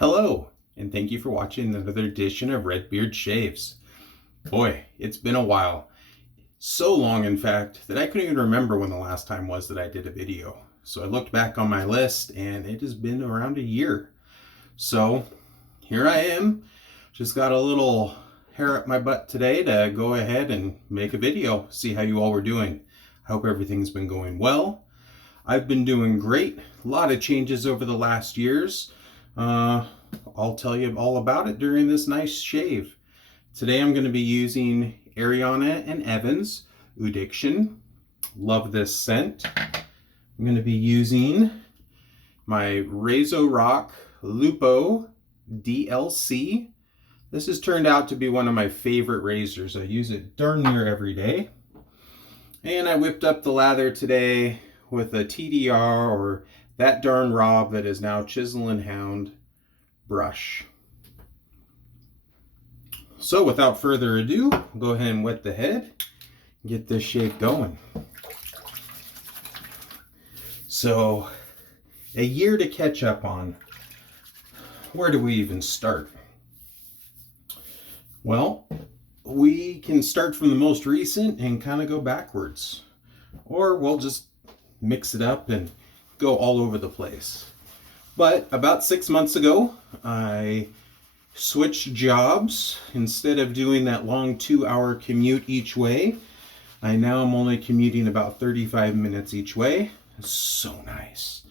Hello, and thank you for watching another edition of Redbeard Shaves. Boy, it's been a while. So long, in fact, that I couldn't even remember when the last time was that I did a video. So I looked back on my list, and it has been around a year. So here I am. Just got a little hair up my butt today to go ahead and make a video, see how you all were doing. I hope everything's been going well. I've been doing great. A lot of changes over the last years. I'll tell you all about it during this nice shave. Today I'm going to be using Ariana and Evan's Oudiction. Love this scent. I'm going to be using my Razorock Lupo DLC. This has turned out to be one of my favorite razors. I use it darn near every day. And I whipped up the lather today with a TDR, or that darn Rob that is now Chisel and Hound brush. So without further ado, I'll go ahead and wet the head and get this shave going. So a year to catch up on. Where do we even start? Well, we can start from the most recent and kind of go backwards. Or we'll just mix it up and go all over the place. But about 6 months ago, I switched jobs. Instead of doing that long 2-hour commute each way, I now am only commuting about 35 minutes each way. It's so nice.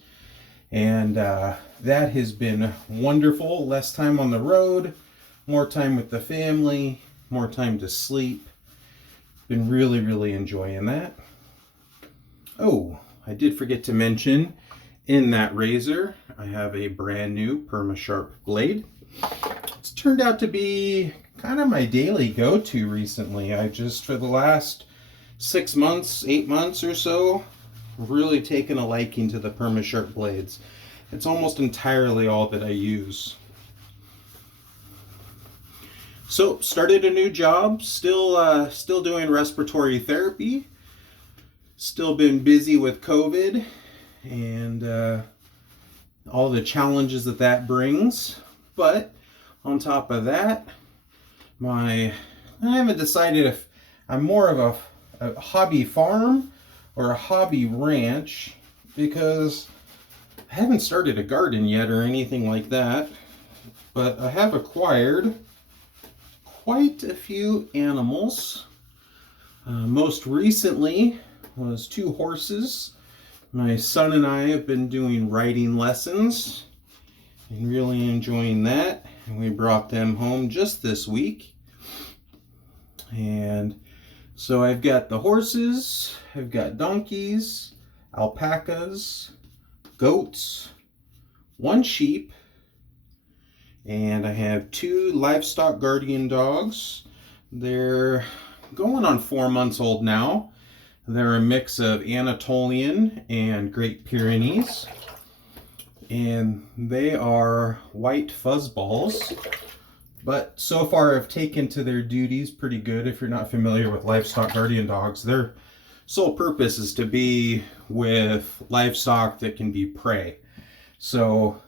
And that has been wonderful. Less time on the road, more time with the family, more time to sleep. Been really enjoying that. Oh, I did forget to mention, in that razor, I have a brand new PermaSharp blade. It's turned out to be kind of my daily go-to recently. I just, for the last 6 months, 8 months or so, really taken a liking to the PermaSharp blades. It's almost entirely all that I use. So, started a new job, still doing respiratory therapy. Still been busy with COVID and all the challenges that brings. But on top of that, I haven't decided if I'm more of a hobby farm or a hobby ranch, because I haven't started a garden yet or anything like that. But I have acquired quite a few animals. Most recently was 2 horses. My son and I have been doing riding lessons and really enjoying that. And we brought them home just this week. And so I've got the horses, I've got donkeys, alpacas, goats, 1 sheep, and I have 2 livestock guardian dogs. They're going on 4 months old now. They're a mix of Anatolian and Great Pyrenees, and they are white fuzzballs, but so far I've taken to their duties pretty good. If you're not familiar with livestock guardian dogs, their sole purpose is to be with livestock that can be prey. So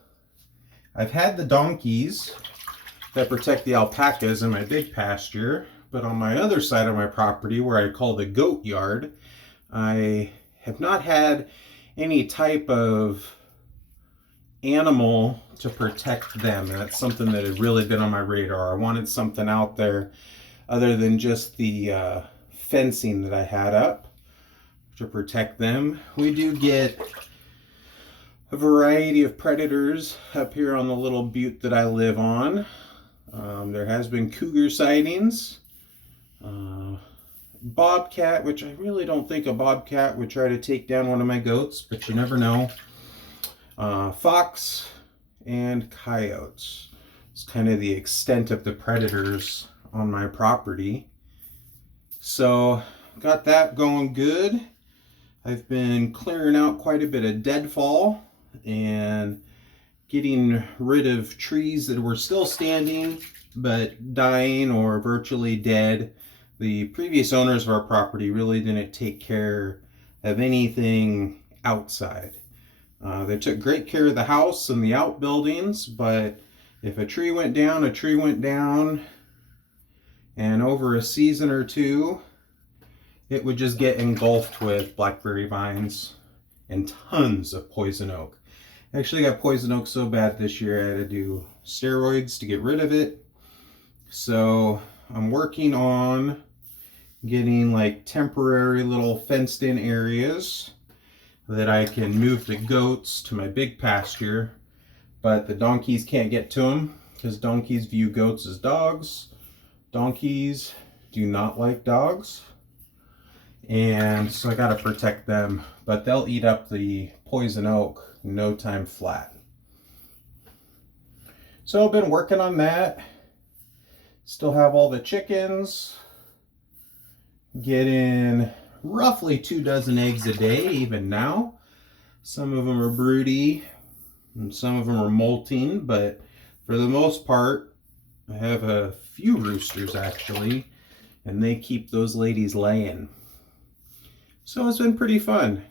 I've had the donkeys that protect the alpacas in my big pasture, but on my other side of my property, where I call the goat yard, I have not had any type of animal to protect them. That's something that had really been on my radar. I wanted something out there other than just the fencing that I had up to protect them. We do get a variety of predators up here on the little butte that I live on. There has been cougar sightings. Bobcat, which I really don't think a bobcat would try to take down one of my goats, but you never know. Fox and coyotes. It's kind of the extent of the predators on my property. So got that going good. I've been clearing out quite a bit of deadfall and getting rid of trees that were still standing but dying or virtually dead. The previous owners of our property really didn't take care of anything outside. They took great care of the house and the outbuildings, but If a tree went down, a tree went down, and over a season or two, it would just get engulfed with blackberry vines and tons of poison oak. I actually got poison oak so bad this year I had to do steroids to get rid of it. So I'm working on getting like temporary little fenced in areas that I can move the goats to my big pasture, but the donkeys can't get to them because donkeys view goats as dogs. Donkeys do not like dogs, and so I got to protect them, but they'll eat up the poison oak no time flat. So I've been working on that. Still have all the chickens, getting roughly 2 dozen eggs a day even now. Some of them are broody and some of them are molting, but for the most part I have a few roosters actually, and they keep those ladies laying. So it's been pretty fun.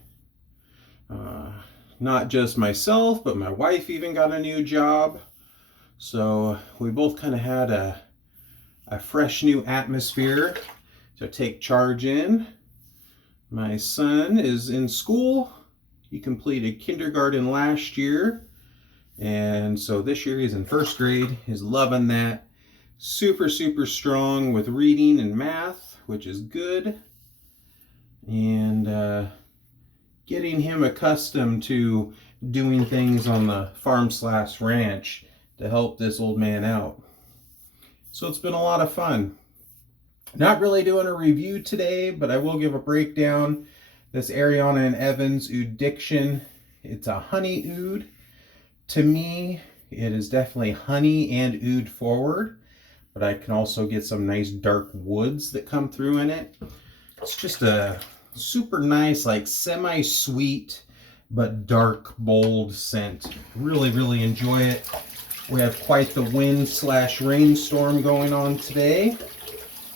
Not just myself, but my wife even got a new job. So we both kind of had a fresh new atmosphere to take charge in. My son is in school. He completed kindergarten last year, and so this year he's in first grade. He's loving that. Super strong with reading and math, which is good. And getting him accustomed to doing things on the farm/ranch to help this old man out. So it's been a lot of fun. Not really doing a review today, but I will give a breakdown. This Ariana and Evans Oudiction, it's a honey oud. To me, it is definitely honey and oud forward, but I can also get some nice dark woods that come through in it. It's just a super nice, like semi-sweet, but dark, bold scent. Really enjoy it. We have quite the wind/rainstorm going on today.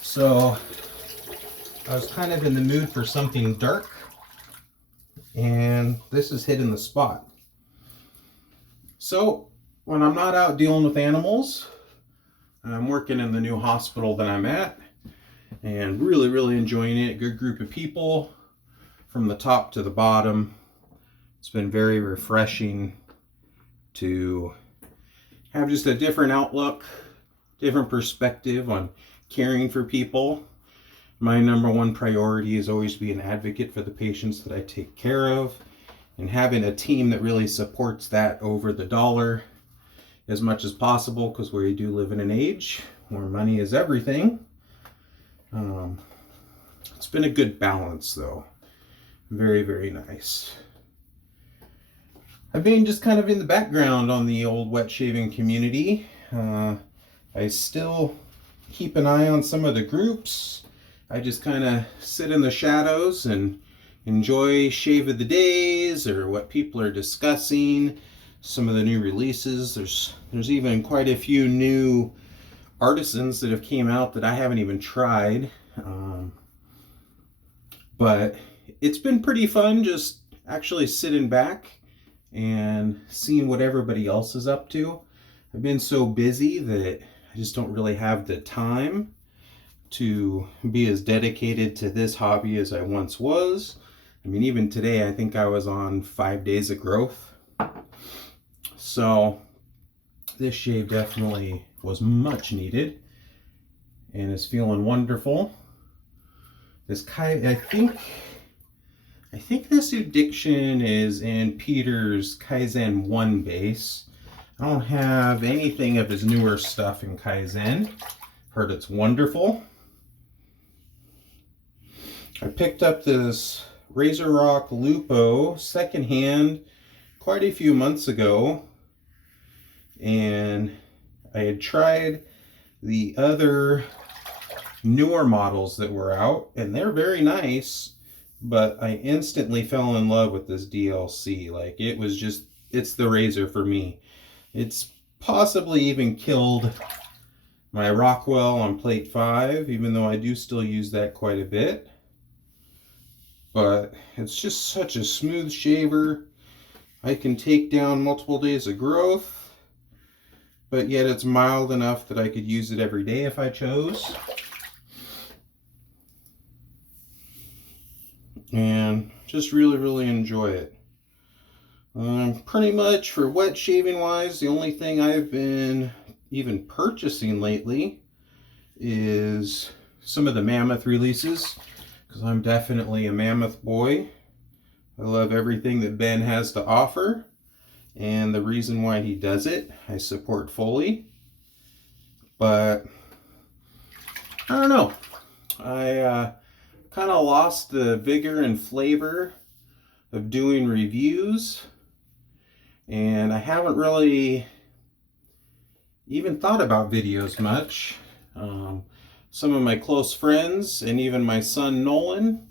So I was kind of in the mood for something dark, and this is hitting the spot. So when I'm not out dealing with animals, I'm working in the new hospital that I'm at, and really enjoying it. Good group of people from the top to the bottom. It's been very refreshing to have just a different outlook, different perspective on caring for people. My number one priority is always to be an advocate for the patients that I take care of, and having a team that really supports that over the dollar as much as possible, because we do live in an age where money is everything. It's been a good balance though. Very nice. I've been just kind of in the background on the old wet shaving community. I still keep an eye on some of the groups. I just kind of sit in the shadows and enjoy shave of the days or what people are discussing, some of the new releases. There's even quite a few new artisans that have came out that I haven't even tried. But it's been pretty fun just actually sitting back and seeing what everybody else is up to. I've been so busy that I just don't really have the time to be as dedicated to this hobby as I once was. I mean, even today, I think I was on 5 days of growth. So this shave definitely was much needed and is feeling wonderful. This I think this Oudiction is in Peter's Kaizen 1 base. I don't have anything of his newer stuff in Kaizen. Heard it's wonderful. I picked up this Razorock Lupo secondhand quite a few months ago, and I had tried the other newer models that were out, and they're very nice, but I instantly fell in love with this DLC. Like, it was just, it's the razor for me. It's possibly even killed my Rockwell on plate 5, even though I do still use that quite a bit. But it's just such a smooth shaver. I can take down multiple days of growth. but yet it's mild enough that I could use it every day if I chose. And just really enjoy it. Pretty much for wet shaving wise, the only thing I've been even purchasing lately is some of the Mammoth releases, because I'm definitely a Mammoth boy. I love everything that Ben has to offer, and the reason why he does it, I support fully. But I don't know, I kind of lost the vigor and flavor of doing reviews, and I haven't really even thought about videos much. Some of my close friends and even my son Nolan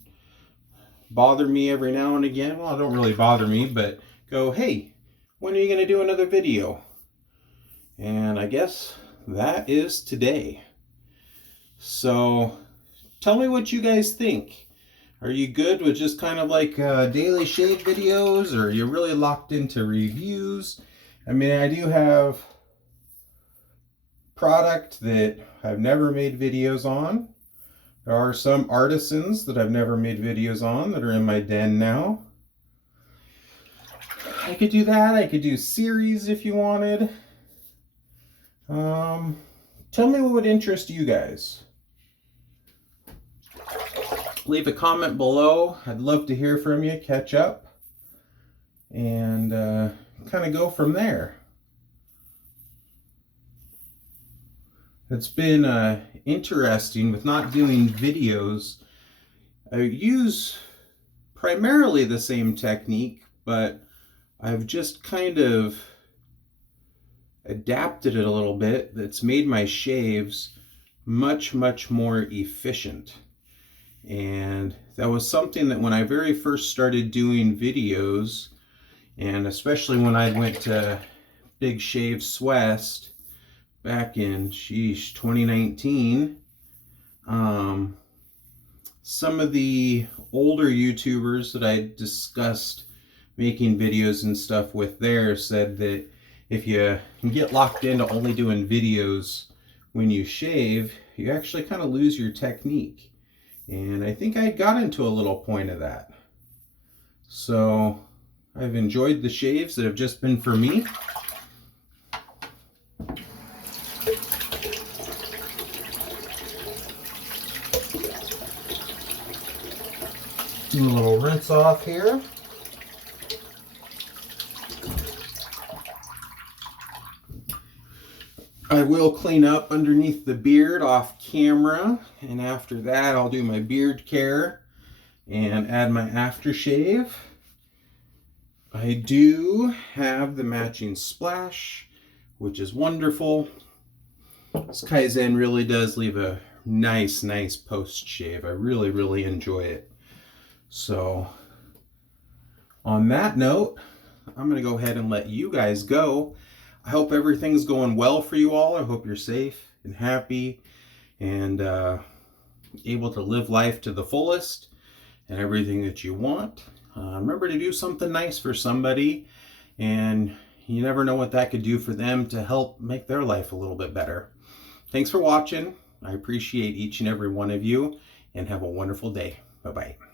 bother me every now and again. Well, don't really bother me, but go, hey, when are you going to do another video? And I guess that is today. So tell me what you guys think. Are you good with just kind of like daily shave videos, or are you really locked into reviews? I mean, I do have product that I've never made videos on. There are some artisans that I've never made videos on that are in my den now. I could do that. I could do series if you wanted. Tell me what would interest you guys. Leave a comment below. I'd love to hear from you, catch up, and kind of go from there. It's been interesting with not doing videos. I use primarily the same technique, but I've just kind of adapted it a little bit. That's made my shaves much more efficient. And that was something that when I very first started doing videos, and especially when I went to Big Shaves West back in 2019, some of the older YouTubers that I discussed making videos and stuff with there said that if you can get locked into only doing videos when you shave, you actually kind of lose your technique. And I think I got into a little point of that. So I've enjoyed the shaves that have just been for me. Do a little rinse off here. I will clean up underneath the beard off camera, and after that I'll do my beard care and add my aftershave. I do have the matching splash, which is wonderful. This Kaizen really does leave a nice post shave. I really enjoy it. So on that note, I'm going to go ahead and let you guys go. I hope everything's going well for you all. I hope you're safe and happy and able to live life to the fullest and everything that you want. Remember to do something nice for somebody, and you never know what that could do for them to help make their life a little bit better. Thanks for watching. I appreciate each and every one of you, and have a wonderful day. Bye-bye.